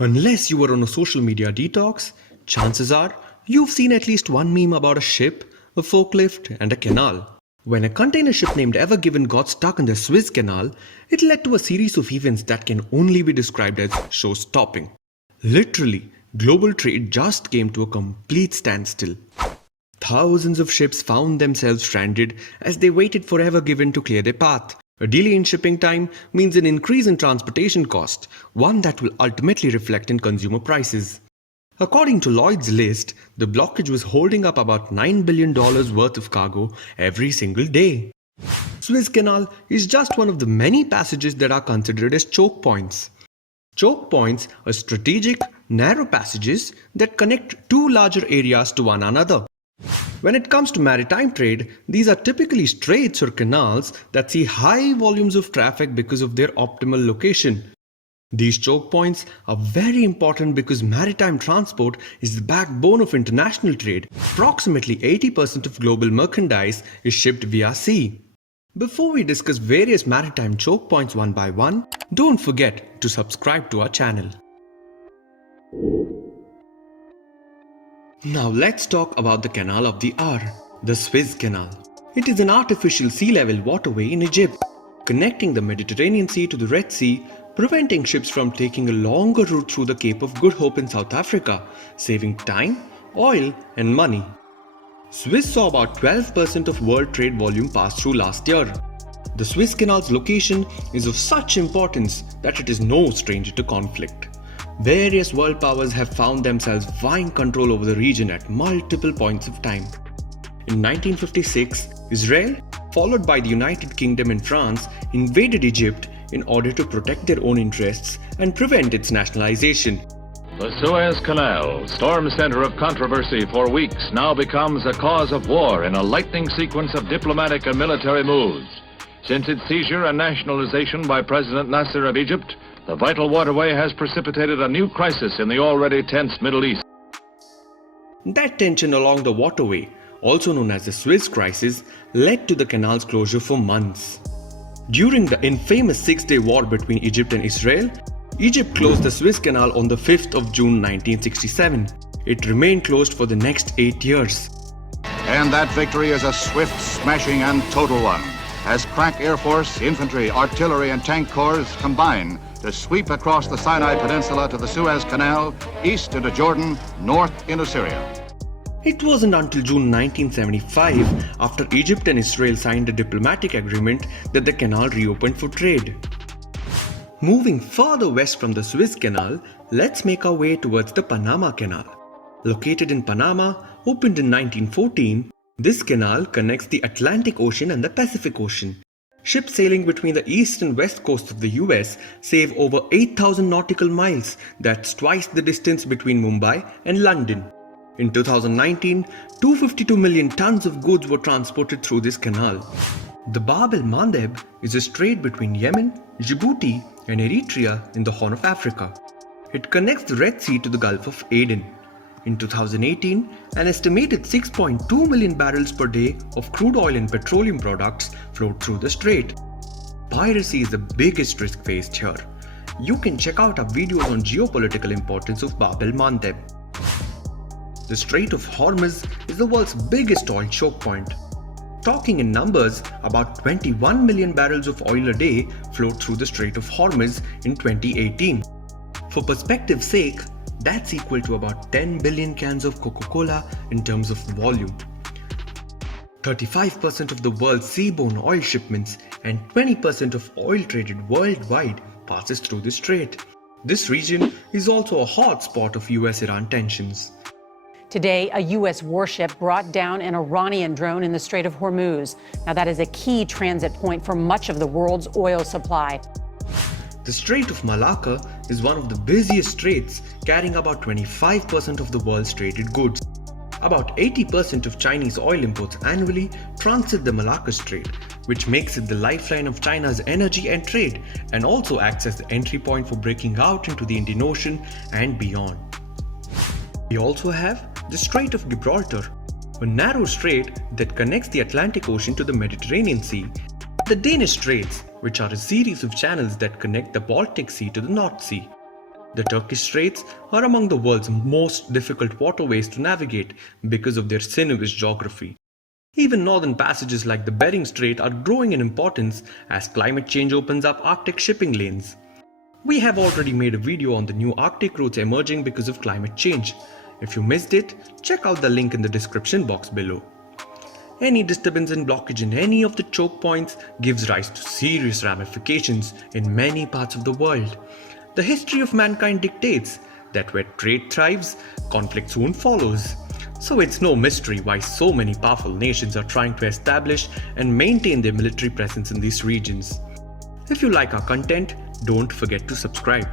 Unless you were on a social media detox, chances are you've seen at least one meme about a ship, a forklift, and a canal. When a container ship named Evergreen got stuck in the Suez Canal, it led to a series of events that can only be described as show-stopping. Literally, global trade just came to a complete standstill. Thousands of ships found themselves stranded as they waited for Evergreen to clear their path. A delay in shipping time means an increase in transportation cost, one that will ultimately reflect in consumer prices. According to Lloyd's list, the blockage was holding up about $9 billion worth of cargo every single day. Suez Canal is just one of the many passages that are considered as choke points. Choke points are strategic, narrow passages that connect two larger areas to one another. When it comes to maritime trade, these are typically straits or canals that see high volumes of traffic because of their optimal location. These choke points are very important because maritime transport is the backbone of international trade. Approximately 80% of global merchandise is shipped via sea. Before we discuss various maritime choke points one by one, don't forget to subscribe to our channel. Now let's talk about the Canal of the Hour, the Suez Canal. It is an artificial sea level waterway in Egypt, connecting the Mediterranean Sea to the Red Sea, preventing ships from taking a longer route through the Cape of Good Hope in South Africa, saving time, oil and money. Suez saw about 12% of world trade volume pass through last year. The Suez Canal's location is of such importance that it is no stranger to conflict. Various world powers have found themselves vying control over the region at multiple points of time. In 1956, Israel, followed by the United Kingdom and France, invaded Egypt in order to protect their own interests and prevent its nationalization. The Suez Canal, storm center of controversy for weeks, now becomes a cause of war in a lightning sequence of diplomatic and military moves. Since its seizure and nationalization by President Nasser of Egypt, the vital waterway has precipitated a new crisis in the already tense Middle East. That tension along the waterway, also known as the Suez Crisis, led to the canal's closure for months. During the infamous Six-Day War between Egypt and Israel, Egypt closed the Suez Canal on the 5th of June 1967. It remained closed for the next 8 years. And that victory is a swift, smashing and total one, as crack Air Force, infantry, artillery and tank corps combine to sweep across the Sinai Peninsula to the Suez Canal, east into Jordan, north into Syria. It wasn't until June 1975, after Egypt and Israel signed a diplomatic agreement, that the canal reopened for trade. Moving further west from the Suez Canal, let's make our way towards the Panama Canal. Located in Panama, opened in 1914, this canal connects the Atlantic Ocean and the Pacific Ocean. Ships sailing between the east and west coast of the US save over 8,000 nautical miles, that's twice the distance between Mumbai and London. In 2019, 252 million tons of goods were transported through this canal. The Bab-el-Mandeb is a strait between Yemen, Djibouti and Eritrea in the Horn of Africa. It connects the Red Sea to the Gulf of Aden. In 2018, an estimated 6.2 million barrels per day of crude oil and petroleum products flowed through the strait. Piracy is the biggest risk faced here. You can check out our videos on geopolitical importance of Bab-el-Mandeb. The Strait of Hormuz is the world's biggest oil choke point. Talking in numbers, about 21 million barrels of oil a day flowed through the Strait of Hormuz in 2018. For perspective's sake, that's equal to about 10 billion cans of Coca-Cola in terms of volume. 35% of the world's seaborne oil shipments and 20% of oil traded worldwide passes through the strait. This region is also a hot spot of US-Iran tensions. Today, a U.S. warship brought down an Iranian drone in the Strait of Hormuz. Now, that is a key transit point for much of the world's oil supply. The Strait of Malacca is one of the busiest straits, carrying about 25% of the world's traded goods. About 80% of Chinese oil imports annually transit the Malacca Strait, which makes it the lifeline of China's energy and trade, and also acts as the entry point for breaking out into the Indian Ocean and beyond. We also have the Strait of Gibraltar, a narrow strait that connects the Atlantic Ocean to the Mediterranean Sea. The Danish Straits, which are a series of channels that connect the Baltic Sea to the North Sea. The Turkish Straits are among the world's most difficult waterways to navigate because of their sinuous geography. Even northern passages like the Bering Strait are growing in importance as climate change opens up Arctic shipping lanes. We have already made a video on the new Arctic routes emerging because of climate change. If you missed it, check out the link in the description box below. Any disturbance and blockage in any of the choke points gives rise to serious ramifications in many parts of the world. The history of mankind dictates that where trade thrives, conflict soon follows. So it's no mystery why so many powerful nations are trying to establish and maintain their military presence in these regions. If you like our content, don't forget to subscribe.